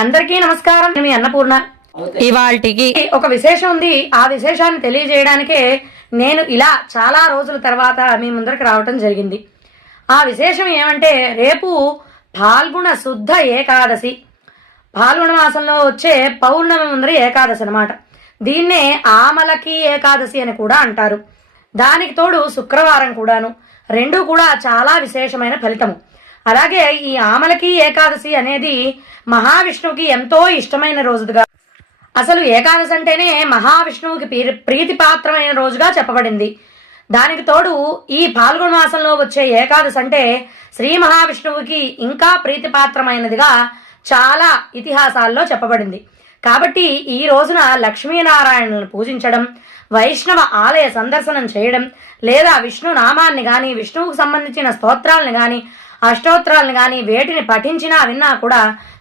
అందరికీ నమస్కారం. మీ అన్నపూర్ణ. ఇవాల్టికి ఒక విశేషం ఉంది. ఆ విశేషాన్ని తెలియజేయడానికే నేను ఇలా చాలా రోజుల తర్వాత మీ ముందరికి రావటం జరిగింది. ఆ విశేషం ఏమంటే, రేపు ఫాల్గుణ శుద్ధ ఏకాదశి, ఫాల్గుణ మాసంలో వచ్చే పౌర్ణమి ముందర ఏకాదశి అన్నమాట. దీన్నే ఆమలకి ఏకాదశి అని కూడా అంటారు. దానికి తోడు శుక్రవారం కూడాను, రెండు కూడా చాలా విశేషమైన ఫలితము. అలాగే ఈ ఆమలకి ఏకాదశి అనేది మహావిష్ణువుకి ఎంతో ఇష్టమైన రోజుగా, అసలు ఏకాదశి అంటేనే మహావిష్ణువుకి ప్రీతిపాత్రమైన రోజుగా చెప్పబడింది. దానికి తోడు ఈ ఫాల్గుణ మాసంలో వచ్చే ఏకాదశి అంటే శ్రీ మహావిష్ణువుకి ఇంకా ప్రీతిపాత్రమైనదిగా చాలా ఇతిహాసాల్లో చెప్పబడింది. కాబట్టి ఈ రోజున లక్ష్మీనారాయణులను పూజించడం, వైష్ణవ ఆలయ సందర్శనం చేయడం, లేదా విష్ణు నామాన్ని గాని, విష్ణువుకు సంబంధించిన స్తోత్రాలను గాని, అష్టోత్తరాలను గాని వేటిని పఠించినా విన్నా కూడా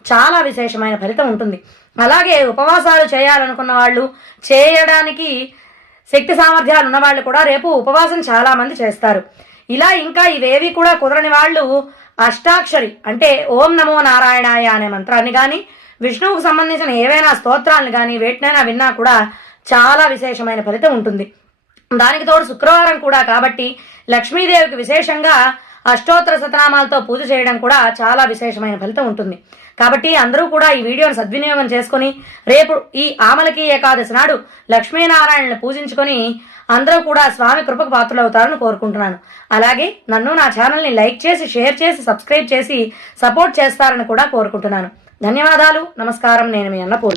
చాలా విశేషమైన ఫలితం ఉంటుంది. అలాగే ఉపవాసాలు చేయాలనుకున్న వాళ్ళు, చేయడానికి శక్తి సామర్థ్యాలు ఉన్న వాళ్ళు కూడా రేపు ఉపవాసం చాలా మంది చేస్తారు. ఇలా ఇంకా ఇవేవి కూడా కుదరని వాళ్ళు అష్టాక్షరి అంటే ఓం నమో నారాయణాయ అనే మంత్రాన్ని గాని, విష్ణువుకు సంబంధించిన ఏవైనా స్తోత్రాలను గాని వేటినైనా విన్నా కూడా చాలా విశేషమైన ఫలితం ఉంటుంది. దానికి తోడు శుక్రవారం కూడా కాబట్టి లక్ష్మీదేవికి విశేషంగా అష్టోత్తర శతనామాలతో పూజ చేయడం కూడా చాలా విశేషమైన ఫలితం ఉంటుంది. కాబట్టి అందరూ కూడా ఈ వీడియోను సద్వినియోగం చేసుకుని రేపు ఈ ఆమలకి ఏకాదశి నాడు లక్ష్మీనారాయణను పూజించుకొని అందరూ కూడా స్వామి కృపకు పాత్రులవుతారని కోరుకుంటున్నాను. అలాగే నన్ను, నా ఛానల్ని లైక్ చేసి, షేర్ చేసి, సబ్స్క్రైబ్ చేసి సపోర్ట్ చేస్తారని కూడా కోరుకుంటున్నాను. ధన్యవాదాలు. నమస్కారం. నేను మీ అన్నపూర్ణ.